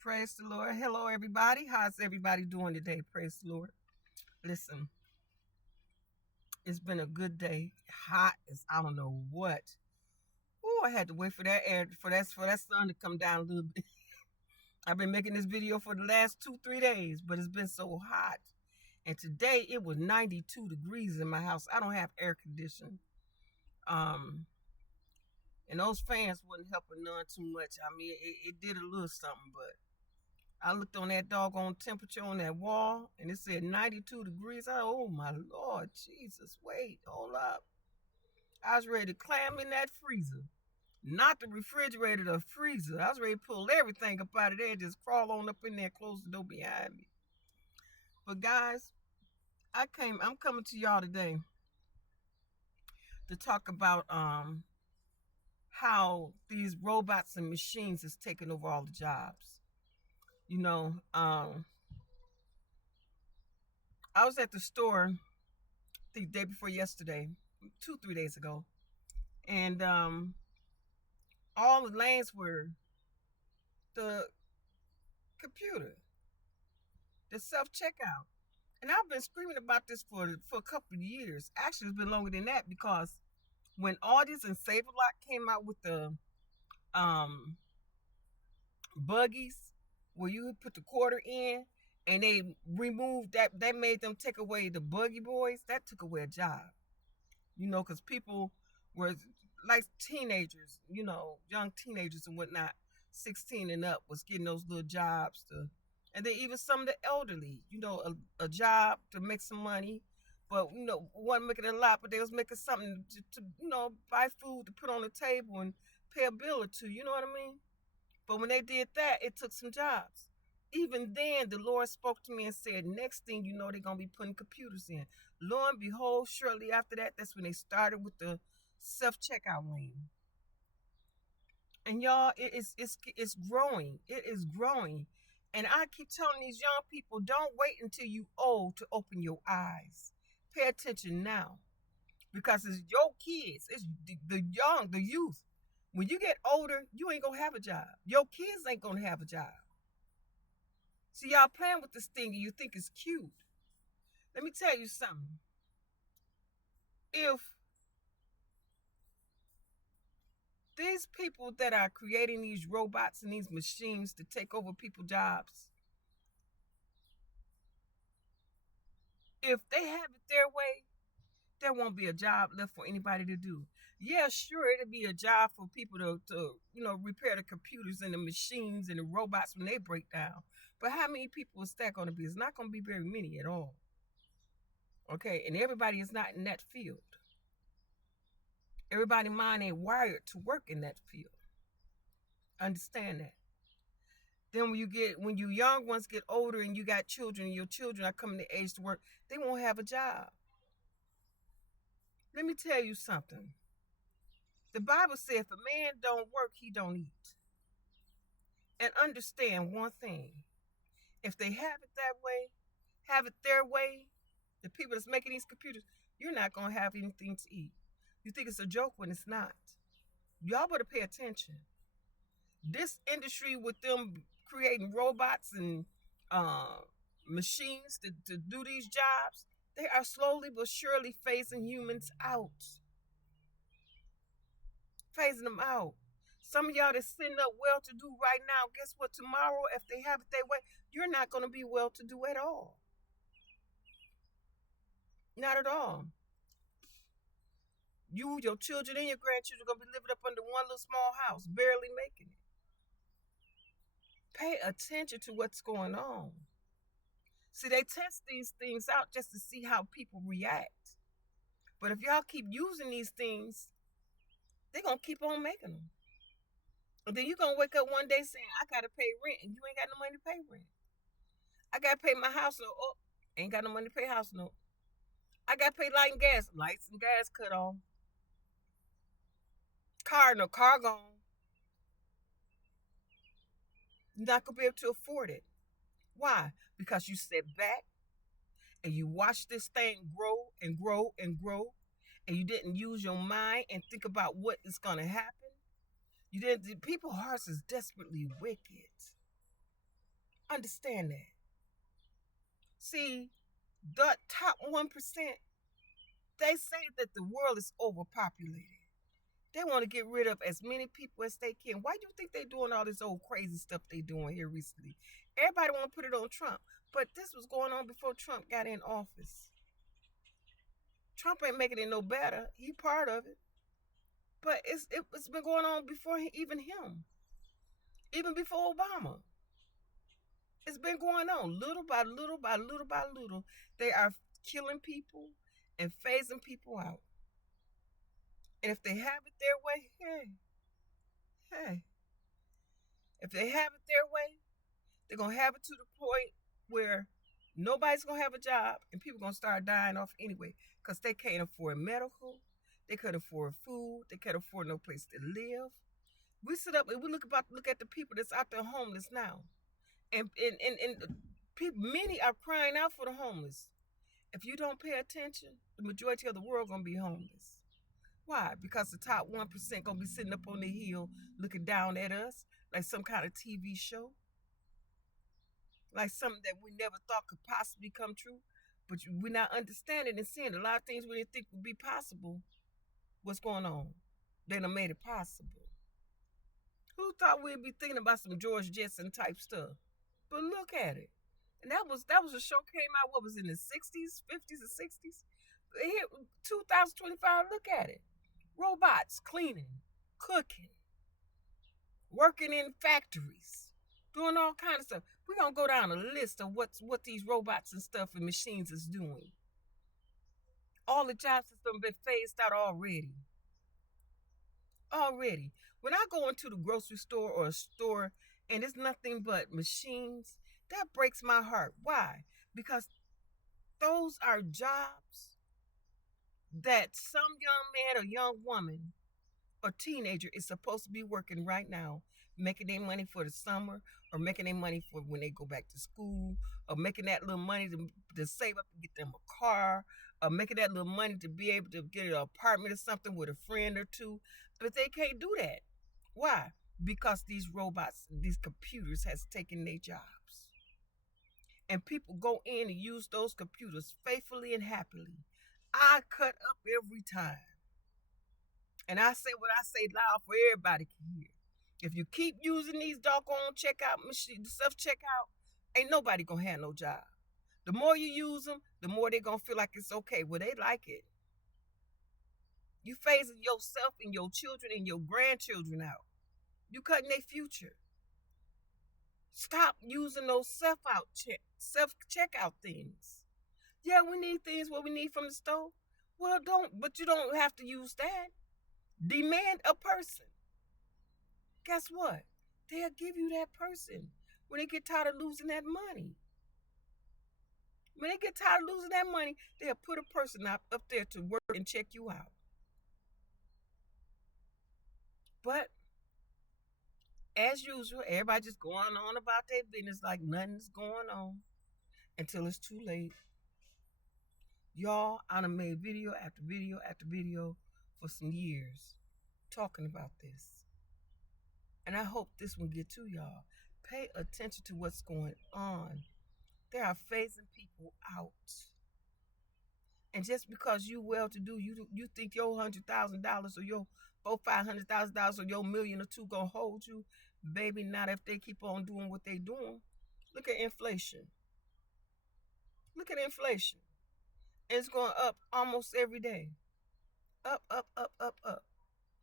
Praise the Lord. Hello, everybody. How's everybody doing today? Praise the Lord. Listen, it's been a good day. Hot as I don't know what. Oh, I had to wait for that air for that sun to come down a little bit. I've been making this video for the last 2, 3 days, but it's been so hot. And today it was 92 degrees in my house. I don't have air conditioning. Um, and those fans wasn't helping none too much. I mean, it did a little something, but I looked on that doggone temperature on that wall and it said 92 degrees. Oh my Lord, Jesus, wait, hold up. I was ready to climb in that freezer. Not the refrigerator, the freezer. I was ready to pull everything up out of there and just crawl on up in there, close the door behind me. But guys, I'm coming to y'all today to talk about how these robots and machines is taking over all the jobs. You know, I was at the store the day before yesterday, 2, 3 days ago, and all the lanes were the computer, the self checkout. And I've been screaming about this for a couple of years. Actually, it's been longer than that because when Audis and Save-A-Lot came out with the um, buggies, where you put the quarter in, and they removed that, they made them take away the buggy boys. That took away a job, because people were like teenagers, young teenagers and whatnot, 16 and up, was getting those little jobs and then even some of the elderly, a job to make some money, but wasn't making a lot, but they was making something to buy food to put on the table and pay a bill or two. You know what I mean? But when they did that, it took some jobs. Even then, the Lord spoke to me and said, next thing you know, they're going to be putting computers in. Lo and behold, shortly after that, that's when they started with the self checkout lane. And y'all, it's growing. It is growing. And I keep telling these young people, don't wait until you old to open your eyes. Pay attention now. Because it's your kids, it's the young, the youth. When you get older, you ain't gonna have a job. Your kids ain't gonna have a job. See, y'all playing with this thing and you think it's cute. Let me tell you something. If these people that are creating these robots and these machines to take over people's jobs, if they have it their way, there won't be a job left for anybody to do. Yeah, sure, it'll be a job for people to repair the computers and the machines and the robots when they break down. But how many people is that going to be? It's not going to be very many at all. Okay, and everybody is not in that field. Everybody mind ain't wired to work in that field. Understand that. Then when you young ones get older and you got children, your children are coming to age to work, they won't have a job. Let me tell you something. The Bible says if a man don't work, he don't eat. And understand one thing. If they have it that way, have it their way, the people that's making these computers, you're not gonna have anything to eat. You think it's a joke when it's not. Y'all better pay attention. This industry with them creating robots and uh, machines to do these jobs, they are slowly but surely phasing humans out. Phasing them out. Some of y'all that's sitting up well to do right now, guess what? Tomorrow, if they have it their way, you're not going to be well to do at all. Not at all. You, your children, and your grandchildren are going to be living up under one little small house, barely making it. Pay attention to what's going on. See, they test these things out just to see how people react. But if y'all keep using these things, they're going to keep on making them. And then you're going to wake up one day saying, I got to pay rent, and you ain't got no money to pay rent. I got to pay my house note. Oh, ain't got no money to pay house note. I got to pay light and gas. Lights and gas cut on. No car gone. You're not going to be able to afford it. Why? Because you sit back and you watch this thing grow and grow and grow, and you didn't use your mind and think about what is going to happen. You didn't. People's hearts is desperately wicked. Understand that. See, the top 1%, they say that the world is overpopulated. They want to get rid of as many people as they can. Why do you think they're doing all this old crazy stuff they doing here recently? Everybody want to put it on Trump, but this was going on before Trump got in office. Trump ain't making it no better. He part of it, but it's been going on before even him, even before Obama. It's been going on little by little by little by little. They are killing people and phasing people out. And if they have it their way, hey, if they have it their way, they're gonna have it to the point where nobody's gonna have a job and people gonna start dying off anyway because they can't afford medical, they couldn't afford food, they can't afford no place to live. We sit up and we look at the people that's out there homeless now, and people, many are crying out for the homeless. If you don't pay attention, the majority of the world gonna be homeless. Why? Because the top 1% gonna be sitting up on the hill looking down at us like some kind of TV show, like something that we never thought could possibly come true. But we're not understanding and seeing a lot of things we didn't think would be possible. What's going on? They done made it possible. Who thought we'd be thinking about some George Jetson type stuff? But look at it. And that was a show came out, what was it, in the 60s, 50s, and 60s? Here, 2025, look at it. Robots cleaning, cooking, working in factories, doing all kinds of stuff. We're gonna go down a list of what these robots and stuff and machines is doing. All the jobs have been phased out already. Already. When I go into the grocery store or a store and it's nothing but machines, that breaks my heart. Why? Because those are jobs that some young man or young woman or teenager is supposed to be working right now, making their money for the summer or making their money for when they go back to school or making that little money to save up to get them a car or making that little money to be able to get an apartment or something with a friend or two. But they can't do that. Why? Because these robots, these computers has taken their jobs. And people go in and use those computers faithfully and happily. I cut up every time. And I say what I say loud for everybody can hear. If you keep using these doggone checkout machine, self checkout, ain't nobody gonna have no job. The more you use them, the more they gonna feel like it's okay. Well, they like it. You phasing yourself and your children and your grandchildren out. You cutting their future. Stop using those self checkout things. Yeah, we need things what we need from the store. Well, but you don't have to use that. Demand a person. Guess what? They'll give you that person when they get tired of losing that money. When they get tired of losing that money, they'll put a person up there to work and check you out. But as usual, everybody just going on about their business like nothing's going on until it's too late. Y'all, I done made video after video after video for some years talking about this. And I hope this will get to y'all. Pay attention to what's going on. They are phasing people out. And just because you well to do, you think your $100,000 or your $500,000 or your million or two gonna hold you, baby? Not if they keep on doing what they doing. Look at inflation. Look at inflation. It's going up almost every day. Up, up, up, up, up.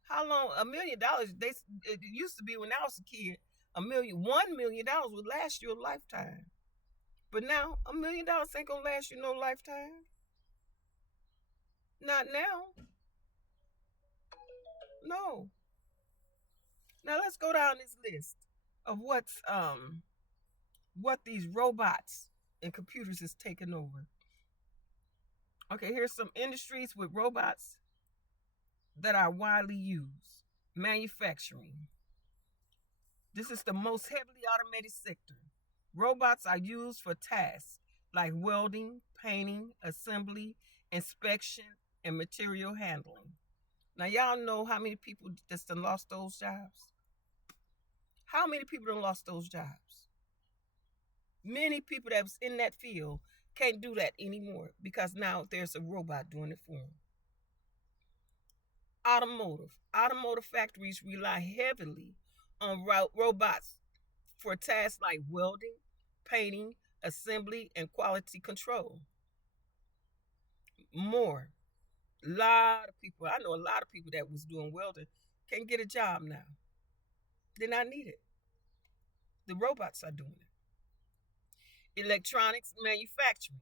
How long? $1 million. It used to be when I was a kid. $1 million would last you a lifetime. But now $1 million ain't gonna last you no lifetime. Not now. No. Now let's go down this list of what these robots and computers is taking over. Okay, here's some industries with robots that are widely used. Manufacturing. This is the most heavily automated sector. Robots are used for tasks like welding, painting, assembly, inspection, and material handling. Now, y'all know how many people just done lost those jobs? How many people done lost those jobs? Many people that was in that field can't do that anymore because now there's a robot doing it for them. Automotive factories rely heavily on robots for tasks like welding, painting, assembly, and quality control. More. A lot of people, I know a lot of people that was doing welding can't get a job now. They're not needed. The robots are doing it. Electronics manufacturing.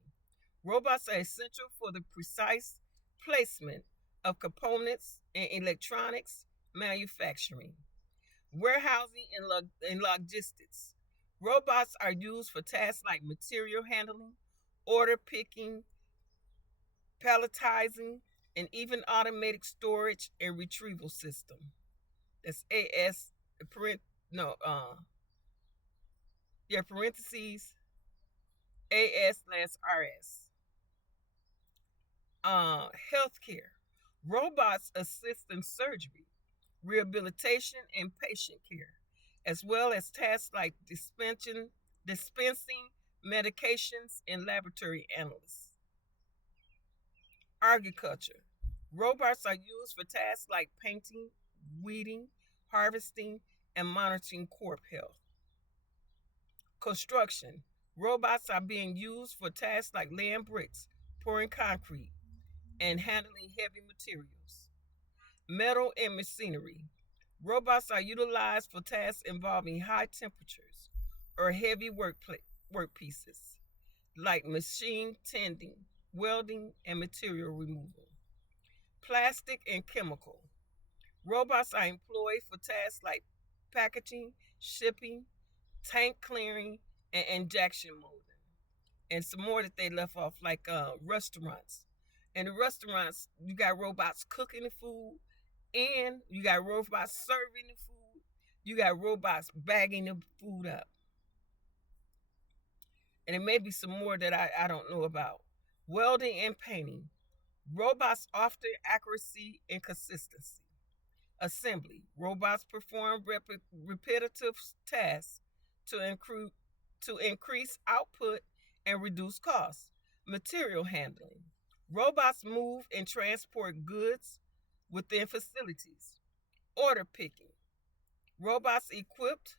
Robots are essential for the precise placement of components in electronics manufacturing. Warehousing and logistics. Robots are used for tasks like material handling, order picking, palletizing, and even automatic storage and retrieval system. That's AS, parent, no, yeah, parentheses, AS/RS. Healthcare. Robots assist in surgery, rehabilitation, and patient care, as well as tasks like dispensing medications and laboratory analysis. Agriculture. Robots are used for tasks like painting, weeding, harvesting, and monitoring crop health. Construction. Robots are being used for tasks like laying bricks, pouring concrete, and handling heavy materials. Metal and machinery. Robots are utilized for tasks involving high temperatures or heavy work pieces, like machine tending, welding, and material removal. Plastic and chemical. Robots are employed for tasks like packaging, shipping, tank clearing, and injection molding. And some more that they left off, like restaurants. In the restaurants, you got robots cooking the food, and you got robots serving the food. You got robots bagging the food up. And there may be some more that I don't know about. Welding and painting. Robots offer accuracy and consistency. Assembly. Robots perform repetitive tasks to, to increase output and reduce costs. Material handling. Robots move and transport goods within facilities. Order picking. Robots equipped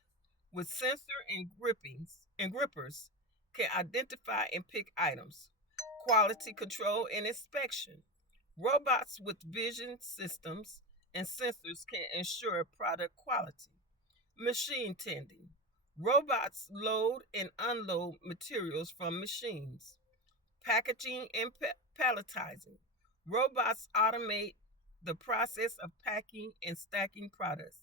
with sensor and grippers can identify and pick items. Quality control and inspection. Robots with vision systems and sensors can ensure product quality. Machine tending. Robots load and unload materials from machines. Packaging and palletizing. Robots automate the process of packing and stacking products.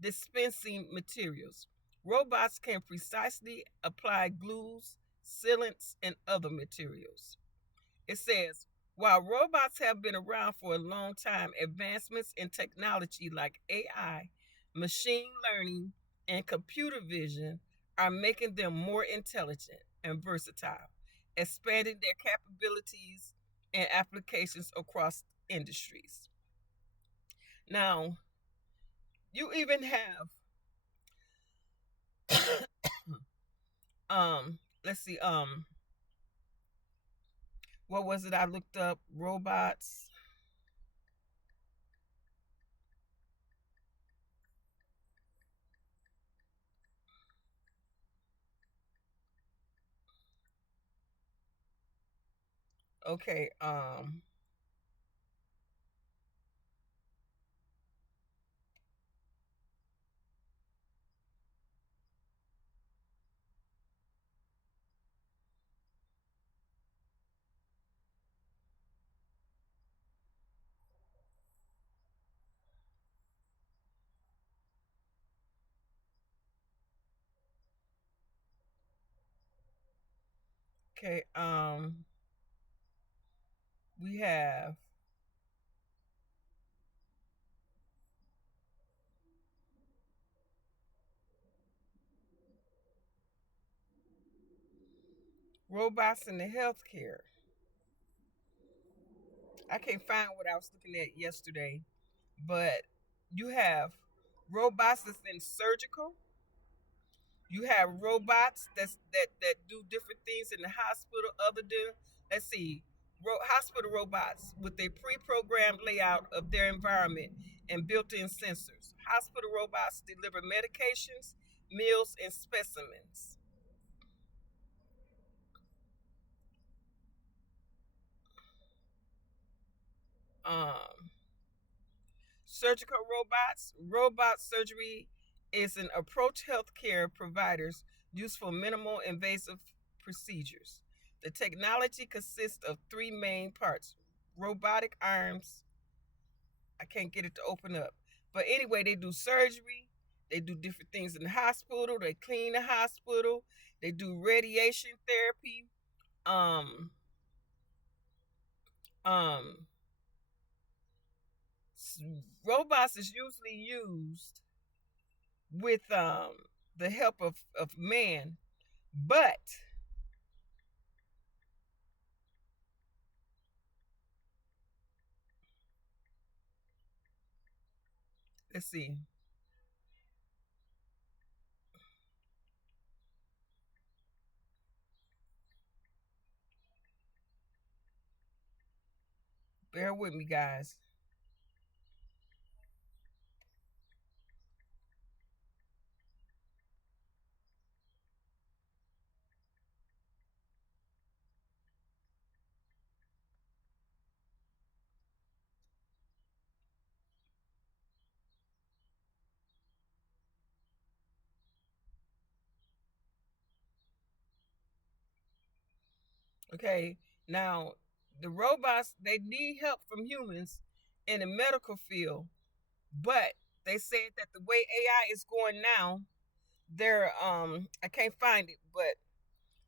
Dispensing materials. Robots can precisely apply glues, sealants, and other materials. It says, while robots have been around for a long time, advancements in technology like AI, machine learning, and computer vision are making them more intelligent and versatile, expanding their capabilities and applications across industries. Now, you even have, let's see, what was it I looked up? Robots. Okay, okay, we have robots in the healthcare. I can't find what I was looking at yesterday, but you have robots that's in surgical, You have robots that do different things in the hospital other than, let's see, hospital robots with a pre-programmed layout of their environment and built-in sensors. Hospital robots deliver medications, meals, and specimens. Um, Surgical robots. Robot surgery is an approach healthcare providers use for minimal invasive procedures. The technology consists of three main parts: robotic arms. I can't get it to open up. But anyway, they do surgery. They do different things in the hospital. They clean the hospital. They do radiation therapy. Um, um, Robots is usually used with the help of man. But let's see. Bear with me, guys. Okay. Now, the robots, they need help from humans in the medical field, but they said that the way AI is going now, they're I can't find it, but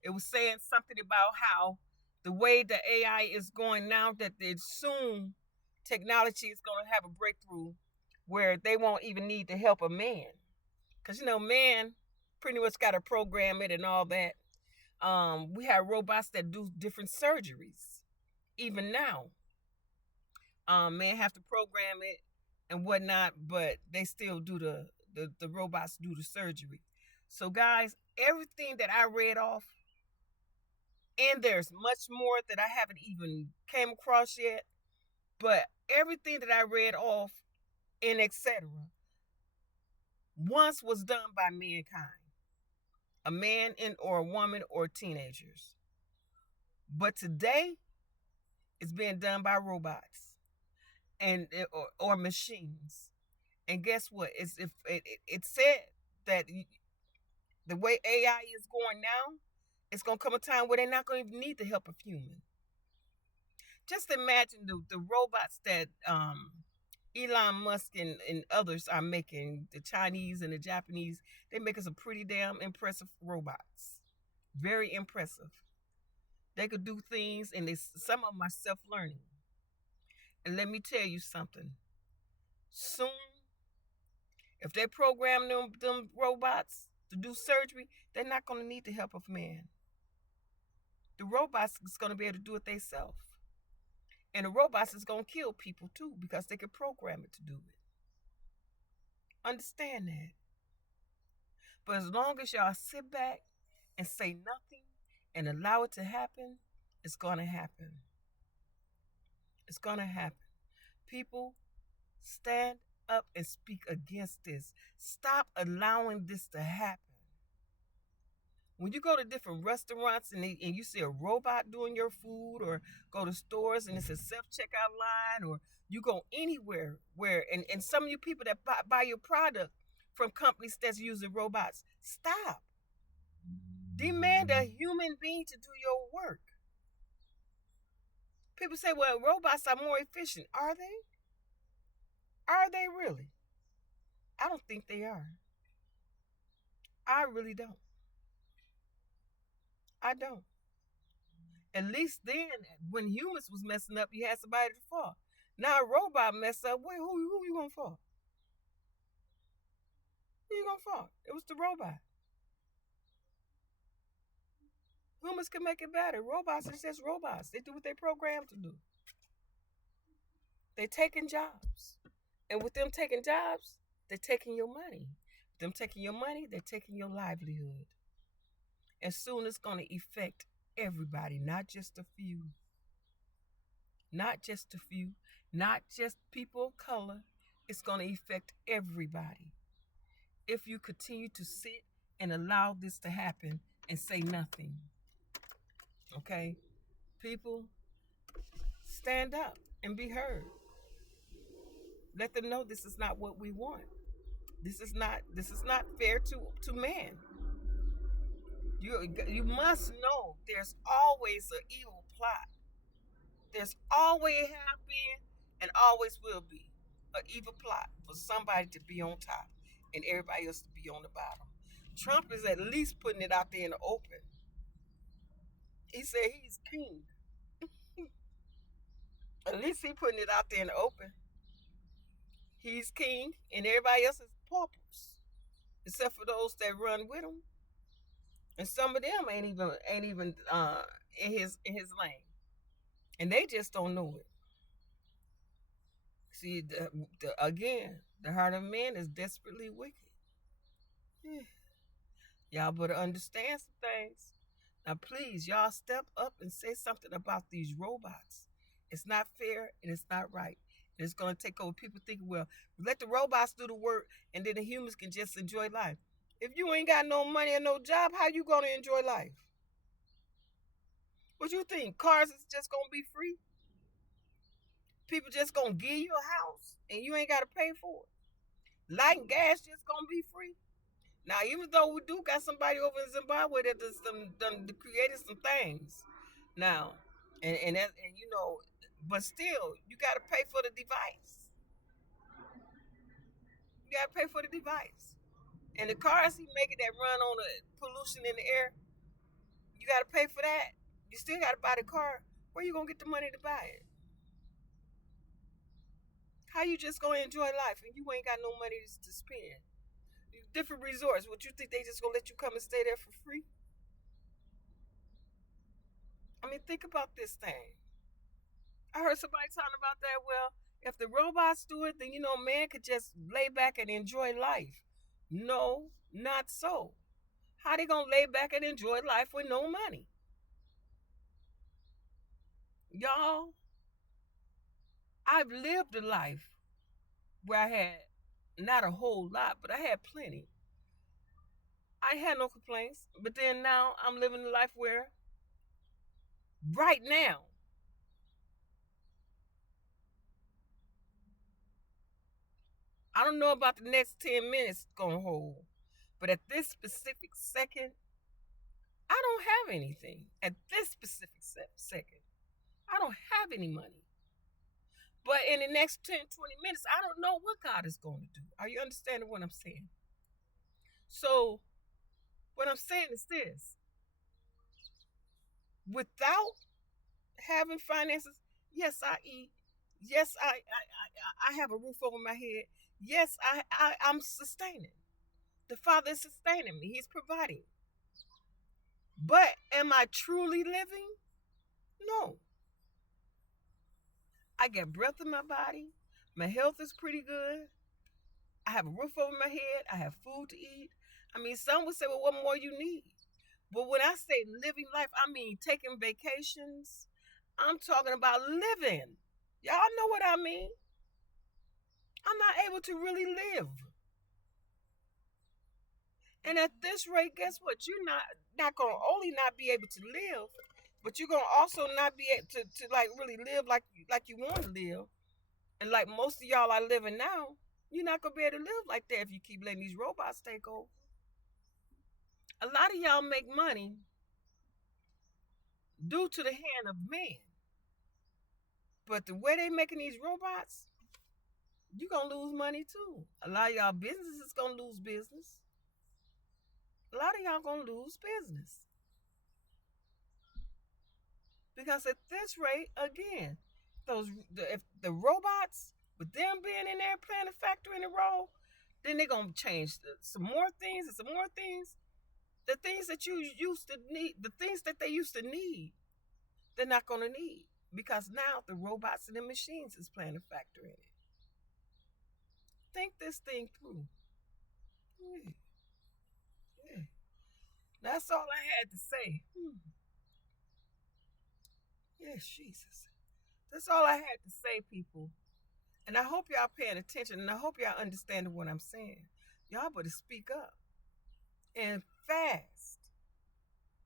it was saying something about how the way the AI is going now, that soon technology is going to have a breakthrough where they won't even need the help of man. Because, man pretty much got to program it and all that. We have robots that do different surgeries. Even now, man have to program it and whatnot, but they still do the robots do the surgery. So, guys, everything that I read off, and there's much more that I haven't even came across yet, but everything that I read off and etc. once was done by mankind, a man and or a woman or teenagers. But today it's being done by robots and or machines. And guess what? It's if it said that the way AI is going now, it's gonna come a time where they're not gonna even need the help of human. Just imagine the robots that Elon Musk and others are making, the Chinese and the Japanese. They make us a pretty damn impressive robots. Very impressive. They could do things, and some of them are self learning. And let me tell you something. Soon, if they program them robots to do surgery, they're not going to need the help of man. The robots is going to be able to do it themselves. And the robots is going to kill people too because they can program it to do it. Understand that. But as long as y'all sit back and say nothing and allow it to happen, it's going to happen. It's going to happen. People, stand up and speak against this. Stop allowing this to happen. When you go to different restaurants and you see a robot doing your food, or go to stores and it's a self checkout line, or you go anywhere where, and some of you people that buy your product from companies that's using robots, stop. Demand a human being to do your work. People say, well, robots are more efficient. Are they? Are they really? I don't think they are. I really don't. I don't. At least then, when humans was messing up, you had somebody to fault. Now a robot mess up. Wait, who you gonna fault? Who you gonna fault? It was the robot. Humans can make it better. Robots are just robots. They do what they programmed to do. They taking jobs, and with them taking jobs, they're taking your money. Them taking your money, they're taking your livelihood. And soon it's going to affect everybody, not just a few. Not just a few, not just people of color. It's going to affect everybody if you continue to sit and allow this to happen and say nothing. Okay? People, stand up and be heard. Let them know this is not what we want. This is not fair to man. You must know there's always an evil plot. There's always have been and always will be an evil plot for somebody to be on top and everybody else to be on the bottom. Trump is at least putting it out there in the open. He said he's king. At least he putting it out there in the open. He's king and everybody else is paupers, except for those that run with him. And some of them ain't even in his lane, and they just don't know it. See, again, the heart of man is desperately wicked. Y'all better understand some things. Now, please, y'all step up and say something about these robots. It's not fair and it's not right. And it's going to take over. People thinking, well, let the robots do the work and then the humans can just enjoy life. If you ain't got no money and no job, how you going to enjoy life? What you think? Cars is just going to be free? People just going to give you a house and you ain't got to pay for it? Light and gas just going to be free? Now, even though we do got somebody over in Zimbabwe that done created some things, now, and but still, you got to pay for the device. You got to pay for the device, and the cars he making that run on the pollution in the air, you got to pay for that. You still got to buy the car. Where you gonna get the money to buy it? How you just gonna enjoy life and you ain't got no money to spend? Different resorts. Would you think they just gonna let you come and stay there for free? I mean, think about this thing. I heard somebody talking about that. Well, if the robots do it, then man could just lay back and enjoy life. No, not so. How they gonna lay back and enjoy life with no money? Y'all, I've lived a life where I had not a whole lot, but I had plenty. I had no complaints. But then now I'm living a life where right now I don't know about the next 10 minutes gonna hold, but at this specific second, I don't have anything. At this specific second, I don't have any money. But in the next 10, 20 minutes, I don't know what God is going to do. Are you understanding what I'm saying? So, what I'm saying is this: without having finances, yes, I eat. Yes, I have a roof over my head. Yes, I'm sustaining. The Father is sustaining me, He's providing. But am I truly living? No. I get breath in my body. My health is pretty good. I have a roof over my head. I have food to eat. I mean, some would say, well, what more you need? But when I say living life, I mean taking vacations. I'm talking about living. Y'all know what I mean. I'm not able to really live. And at this rate, guess what? You're not gonna only not be able to live, but you're gonna also not be able to like really live like you want to live. And like most of y'all are living now, you're not gonna be able to live like that if you keep letting these robots take over. A lot of y'all make money due to the hand of man. But the way they making these robots, you're gonna lose money too. A lot of y'all business is gonna lose business. A lot of y'all gonna lose business. Because at this rate, again, if the robots, with them being in there playing a factor in the role, then they're gonna change some more things and some more things. The things that you used to need, the things that they used to need, they're not gonna need because now the robots and the machines is playing a factor in it. Think this thing through. Yeah, yeah. That's all I had to say. Yes, Jesus. That's all I had to say, people. And I hope y'all paying attention and I hope y'all understanding what I'm saying. Y'all better speak up and fast.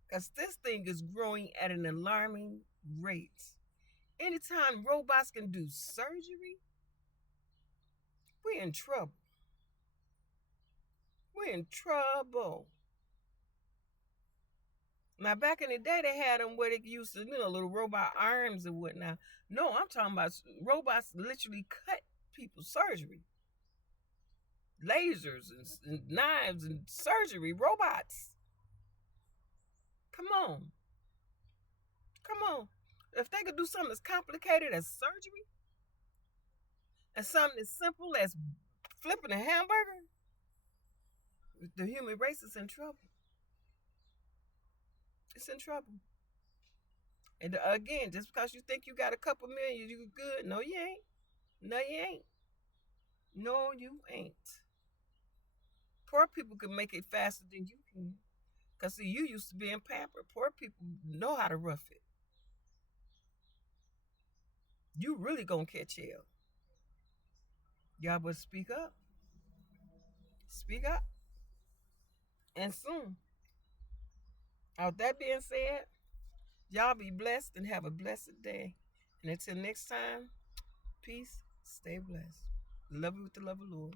Because this thing is growing at an alarming rate. Anytime robots can do surgery, we're in trouble. We're in trouble. Now, back in the day, they had them where they used to, little robot arms and whatnot. No, I'm talking about robots literally cut people's surgery, lasers and knives and surgery robots. Come on, come on. If they could do something as complicated as surgery and something as simple as flipping a hamburger, the human race is in trouble. It's in trouble. And again, just because you think you got a couple million, you good. No, you ain't. No, you ain't. No, you ain't. Poor people can make it faster than you can. Because, see, you used to being pampered. Poor people know how to rough it. You really going to catch hell. Y'all better speak up. Speak up. And soon. With that being said, y'all be blessed and have a blessed day. And until next time, peace. Stay blessed. Love you with the love of the Lord.